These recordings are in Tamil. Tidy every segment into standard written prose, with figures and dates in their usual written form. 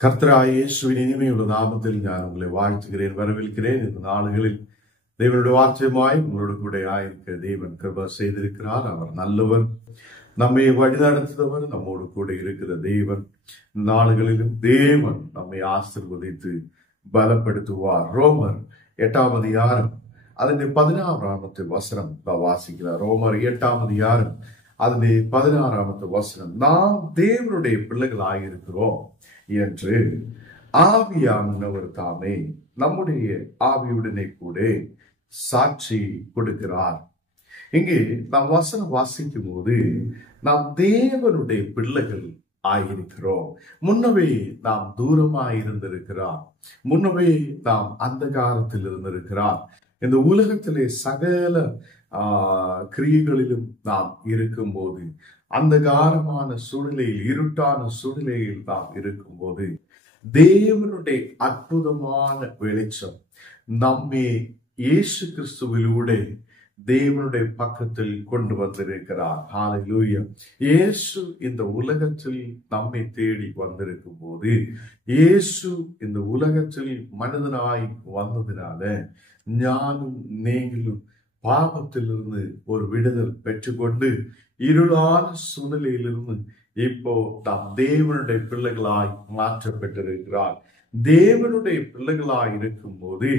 கர்த்தராகிய இயேசுவின் இனிமையுள்ள நாமத்தில் நான் உங்களை வாழ்த்துகிறேன், வரவேற்கிறேன். இந்த நாடுகளில் தேவனுடைய வார்த்தையுமாய் உங்களோடு கூட ஆயிருக்க தேவன் கிருபை செய்திருக்கிறார். அவர் நல்லவர், நம்மை வழிநடத்துகிறவர், நம்மோடு கூட இருக்கிற தேவன். நாடுகளிலும் தேவன் நம்மை ஆசீர்வதித்து பலப்படுத்துவார். ரோமர் 8ஆம் அதிகாரம் அதனுடைய 16ஆம் வசனம் வாசிக்கிறார். ரோமர் 8ஆம் அதிகாரம் அதனுடைய 16ஆம் வசனம், நாம் தேவனுடைய பிள்ளைகள் ஆகியிருக்கிறோம் என்று ஆவியானவர் தாமே நம்முடைய ஆவியுடனே கூட சாட்சி கொடுக்கிறார். இங்கே நாம் வசனம் வாசிக்கும் போது நாம் தேவனுடைய பிள்ளைகள் ஆகியிருக்கிறோம். முன்னவே நாம் தூரமாய் இருந்திருக்கிறார், முன்னவே நாம் அந்தகாரத்தில் இருந்திருக்கிறார். இந்த உலகத்திலே சகல கிரியைகளிலும் நாம் இருக்கும் போது, அந்தகாரமான சூழ்நிலையில், இருட்டான சூழ்நிலையில் நாம் இருக்கும் போது தேவனுடைய அற்புதமான வெளிச்சம் நம்மை இயேசு கிறிஸ்துவிலூടെ தேவனுடைய பக்கத்தில் கொண்டு வந்திருக்கிறார். ஹல்லேலூயா. இயேசு இந்த உலகத்தில் நம்மை தேடி வந்திருக்கும் போது, இயேசு இந்த உலகத்தில் மனிதனாய் வந்ததினால ஞானும் நீங்களும் பாவத்திலிருந்து ஒரு விடுதல் பெற்றுக்கொண்டு இருளான சூழ்நிலையிலிருந்து இப்போ நாம் தேவனுடைய பிள்ளைகளாய் மாற்றப்பட்டிருக்கிறார். தேவனுடைய பிள்ளைகளாய் இருக்கும் போது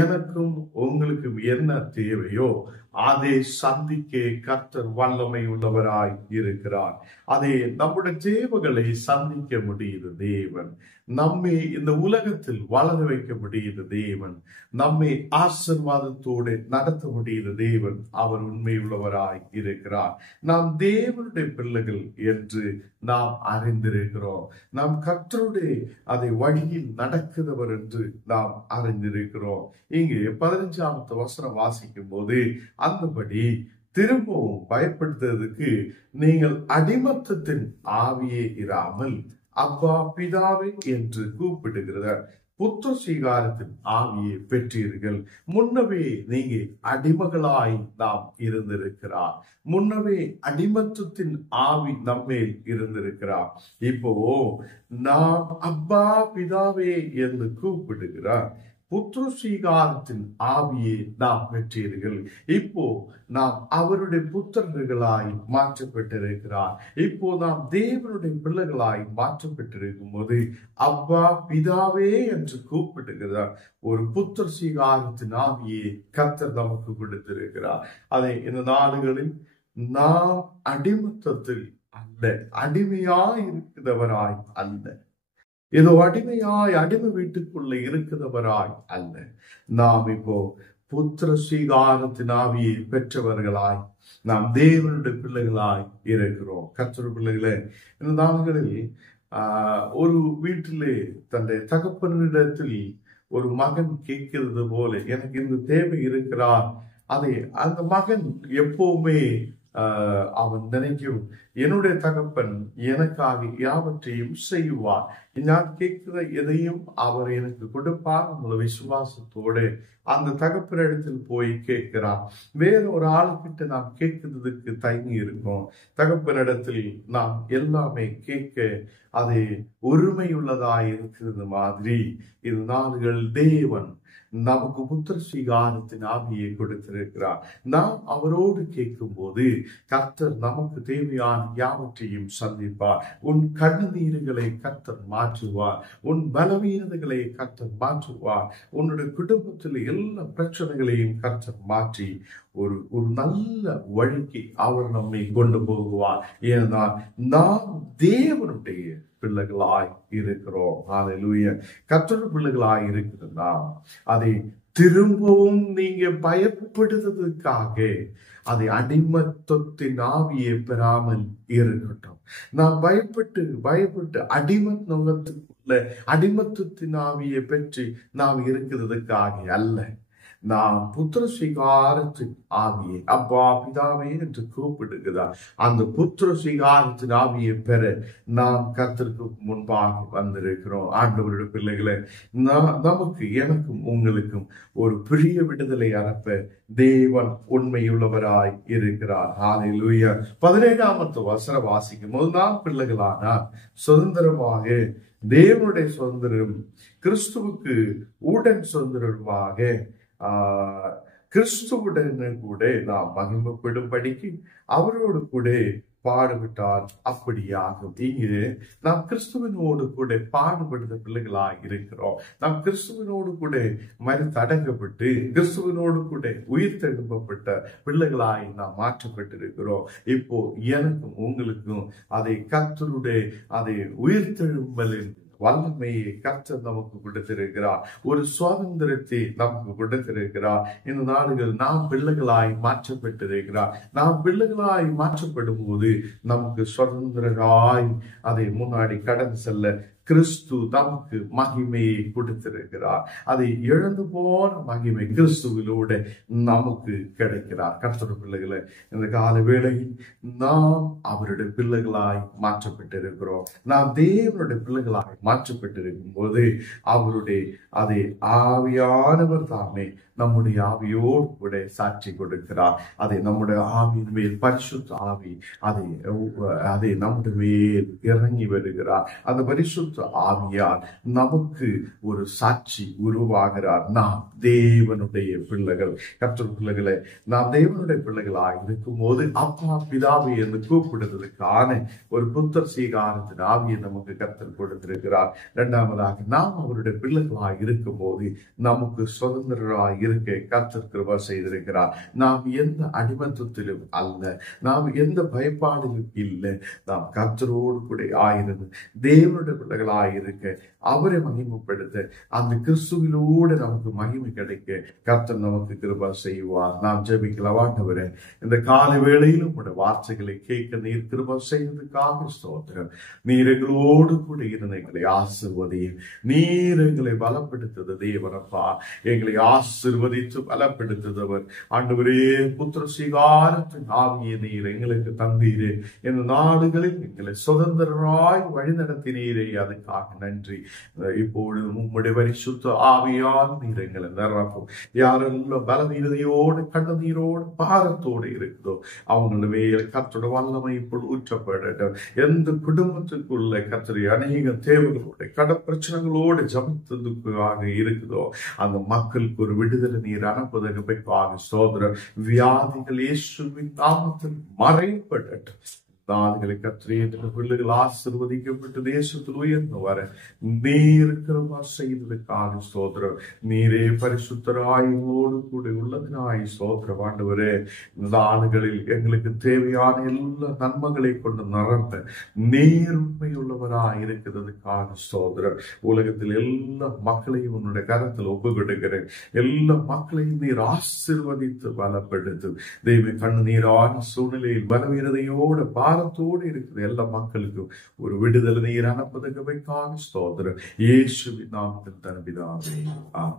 எனக்கும் உங்களுக்கும் என்ன தேவையோ அதை சந்திக்க கர்த்தர் வல்லமை உள்ளவராய் இருக்கிறார். அதை நம்முடைய தேவைகளை சந்திக்க முடியுது தேவன். நம்மை இந்த உலகத்தில் வளர வைக்க முடியுது தேவன். நம்மை ஆசீர்வாதத்தோடு நடத்த முடியுது தேவன். அவர் உண்மையுள்ளவராய் இருக்கிறார். நாம் தேவனுடைய பிள்ளைகள் என்று நாம் அறிந்திருக்கிறோம். நாம் கர்த்தருடைய அதை வழியில் நடக்கிறவர் என்று நாம் அறிந்திருக்கிறோம். இங்கே 15ஆம் வசனம் வாசிக்கும் போது அந்தபடி திரும்பவும் பயப்படுத்துவதற்கு நீங்கள் அடிமத்தத்தின் ஆவியே இராமல் அப்பா பிதாவே என்று கூப்பிடுகிற புத்திர சீகாரத்தின் ஆவியை பெற்றீர்கள். முன்னவே நீங்க அடிமைகளாய் நாம் இருந்திருக்கிறார். முன்னவே அடிமத்தத்தின் ஆவி நம்மேல் இருந்திருக்கிறார். இப்போ நாம் அப்பா பிதாவே என்று கூப்பிடுகிறார் புத்திர சீகாரத்தின் ஆவியை நாம் பெற்றீர்கள். இப்போ நாம் அவருடைய புத்திரர்களாய் மாற்றப்பட்டிருக்கிறார். இப்போ நாம் தேவனுடைய பிள்ளைகளாய் மாற்றப்பட்டிருக்கும் போது அப்பா பிதாவே என்று கூப்பிடுகிறார். ஒரு புத்திர சீகாரத்தின் ஆவியை கர்த்தர் நமக்கு கொடுத்திருக்கிறார். அதை இந்த நாடுகளில் நாம் அடிமத்தத்தில் அல்ல, அடிமையாய் இருக்கிறவராய் அல்ல, ஏதோ அடிமை வீட்டுக்குள்ள இருக்கிறவராய் அல்ல. நாம் இப்போ புத்திர சீகாரத்தின் ஆவியை பெற்றவர்களாய் நாம் தேவனுடைய பிள்ளைகளாய் இருக்கிறோம். கர்த்தருடைய பிள்ளைகளே, இந்த நாள்களில் ஒரு வீட்டிலே தன்னுடைய தகப்பனிடத்தில் ஒரு மகன் கேட்கிறது போல எனக்கு இந்த தேவை இருக்கிறார். அதை அந்த மகன் எப்பவுமே அவன் நினைக்கும், என்னுடைய தகப்பன் எனக்காக யாவற்றையும் செய்வார், நான் கேட்கிற எதையும் அவர் எனக்கு கொடுப்பார் உள்ள விசுவாசத்தோடு அந்த தகப்பனிடத்தில் போய் கேட்கிறான். வேற ஒரு ஆளுக்கிட்ட நாம் கேட்கிறதுக்கு தயங்கி இருக்கோம். தகப்பனிடத்தில் நாம் எல்லாமே கேட்க அது உரிமையுள்ளதாய் இருக்கிறது மாதிரி இது நாடுகள் தேவன் நமக்கு புத்திர சீகாரத்தின் ஆவியை கொடுத்திருக்கிறார். நாம் அவரோடு கேட்கும் போது கர்த்தர் நமக்கு தேவையான யாவற்றையும் சந்திப்பார். உன் கண்ணீர்களை கர்த்தர் மாற்றுவார், உன் பலவீனங்களை கர்த்தர் மாற்றுவார், உன்னுடைய குடும்பத்தில் எல்லா பிரச்சனைகளையும் கர்த்தர் மாற்றி ஒரு நல்ல வழிக்கு அவர் நம்மை கொண்டு போகுவார். ஏனென்றால் நாம் தேவனுடைய பிள்ளைகளாய் இருக்கிறோம். ஹல்லேலூயா. கர்த்தருடைய பிள்ளைகளாய் இருக்கிறதா அதை திரும்பவும் நீங்க பயப்படுவதற்காக அதை அடிமத்தத்தின் ஆவியை பெறாமல் இருக்கட்டும். நாம் பயப்பட்டு அடிமத்துக்குள்ள அடிமத்தத்தின் ஆவியை பெற்று நாம் இருக்கிறதுக்காக அல்ல. நாம் புத்திர சீகாரத்தின் ஆவியை அப்பா பிதாவே என்று கூப்பிடுகிறார். அந்த புத்திர சீகாரத்தின் ஆவியை பெற நாம் கர்த்தருக்கு முன்பாக வந்திருக்கிறோம். ஆண்டவருடைய பிள்ளைகளை, நமக்கு எனக்கும் உங்களுக்கும் ஒரு பெரிய விடுதலை அனுப்ப தேவன் உண்மையுள்ளவராய் இருக்கிறார். ஹல்லேலூயா. 17ஆம் வசனம் வாசிக்கும் போது நாம் பிள்ளைகளானால் சுதந்திரமாக தேவனுடைய சுதந்திரம் கிறிஸ்துவுக்கு உடன் சுதந்திரமாக கிறிஸ்துவுடன் கூட நாம் மகிமைப்படும்படிக்கு அவரோடு கூட பாடுபட்டால் அப்படியாகும். இங்கு நாம் கிறிஸ்துவனோடு கூட பாடுபடுத்த பிள்ளைகளாய் இருக்கிறோம். நாம் கிறிஸ்துவனோடு கூட மறுதடங்கப்பட்டு கிறிஸ்துவனோடு கூட உயிர் தெழுப்பப்பட்ட பிள்ளைகளாய் நாம் மாற்றப்பட்டிருக்கிறோம். இப்போ எனக்கும் உங்களுக்கும் அதை கர்த்தருடைய அதை உயிர் தெழும்பலின் வல்லமையை கர்த்தர் நமக்கு கொடுத்திருக்கிறார். ஒரு சுதந்திரத்தை நமக்கு கொடுத்திருக்கிறார். இந்த நாடுகள் நாம் பிள்ளைகளாய் மாற்றப்பட்டிருக்கிறார். நாம் பிள்ளைகளாய் மாற்றப்படும் போது நமக்கு சுதந்திரராய் அதை முன்னாடி கடந்து செல்ல கிறிஸ்து நமக்கு மகிமையை கொடுத்திருக்கிறார். அதை இழந்து போன மகிமை கிறிஸ்துவிலோட நமக்கு கிடைக்கிறார். கர்த்தருடைய பிள்ளைகளை, இந்த கால வேளையில் நாம் அவருடைய பிள்ளைகளாய் மாற்றப்பட்டிருக்கிறோம். நாம் தேவனுடைய பிள்ளைகளாய் மாற்றப்பட்டிருக்கும் போது அவருடைய அதை ஆவியானவர் தாமே நம்முடைய ஆவியோடு கூட சாட்சி கொடுக்கிறார். அதை நம்முடைய ஆவியின் மேல் பரிசுத்த ஆவி அதை நம்முடைய மேல் இறங்கி வருகிறார். அந்த பரிசுத்த ஆவியால் நமக்கு ஒரு சாட்சி உருவாகிறார். நாம் தேவனுடைய பிள்ளைகள். கர்த்தருடைய பிள்ளைகளை, நாம் தேவனுடைய பிள்ளைகளாக இருக்கும் போது அப்பா பிதாவை என்று கூப்பிடுவதற்கான ஒரு புத்தர் சீகாரத்தின் ஆவியை நமக்கு கர்த்தர் கொடுத்திருக்கிறார். இரண்டாவதாக, நாம் அவருடைய பிள்ளைகளாக இருக்கும் போது நமக்கு சுதந்திரராக இருக்க கர்த்தர் கிருபை செய்திருக்கிறார். நாம் எந்த அடிமத்தத்திலும் அல்ல, நாம் எந்த பயப்பாடிலும் இல்லை. நாம் கர்த்தரோடு கூட ஆயிருந்து தேவனுடைய பிள்ளைகளாக இருக்க அவரை மகிமைப்படுத்த அந்த கிறிஸ்துவிலோடு நமக்கு மகிமை கிடைக்க கர்த்தர் நமக்கு கிருபை செய்வார். நாம் ஜெபிக்கலாம். ஆண்டவரே, இந்த கால வேளையிலும் உடைய வார்த்தைகளை கேட்க நீர் கிருபை செய்வதற்காக ஸ்தோத்திரம். நீர் எங்களோடு கூட இருந்த எங்களை ஆசீர்வதியும். நீர் எங்களை பலப்படுத்துவது தேவனப்பா. எங்களை ஆசீர்வதித்து பலப்படுத்துதவர் ஆண்டவரே. புத்திர சீகாரத்தின் ஆவியை நீர் எங்களுக்கு தந்தீரே. இந்த நாடுகளில் எங்களை சுதந்திரராய் வழிநடத்தினீரே, அதுக்காக நன்றி. இப்பொழுது உம்முடைய பரிசுத்த ஆவியால் நீர் எங்களை நிரப்பும். யாரெல்லாம் பலவீனதையோடு கண்ணீரோடு பாரத்தோடு இருக்குதோ அவங்கள மேல கர்த்தருடைய வல்லமை இப்பொழுது ஊற்றப்படட்டும். எந்த குடும்பத்துக்குள்ள கர்த்தரை அநேக தேவைகளோட கடப்பிரச்சனைகளோடு ஜபித்ததுக்காக இருக்குதோ அந்த மக்களுக்கு ஒரு விடுதலை நீர் அனுப்புவதற்காக சோதரர். வியாதிகள் இயேசுவின் நாமத்தில் மறைப்படட்டும். நாடுகளை கத்திரே பிள்ளைகள் ஆசீர்வதிக்கப்பட்டு தேசத்தில் உயர்ந்து வர நீர் கிருபை செய்ததற்காக ஸ்தோத்திரம். நீரே பரிசுத்தராயோடு கூட உள்ளதினாய் ஸ்தோத்திரம். ஆண்டவரே, இந்த நாடுகளில் எங்களுக்கு தேவையான எல்லா நன்மைகளை கொண்டு நிரப்ப நீர் உண்மையுள்ளவராய் இருக்கிறதுக்காக ஸ்தோத்திரம். உலகத்தில் எல்லா மக்களையும் உன்னுடைய கரத்தில் ஒப்பு கொடுக்கிறேன். எல்லா மக்களையும் நீர் ஆசீர்வதித்து பலப்படுத்து. தெய்வ கண்ணீரான சூழ்நிலையில் பலவீனதையோடு பாரத்தோடு இருக்கிற எல்லா மக்களுக்கும் ஒரு விடுதலை நீர் அனுப்பதற்காக ஸ்தோத்திரம். இயேசுவின் நாமத்தில் தன் பிதாவே, ஆமென்.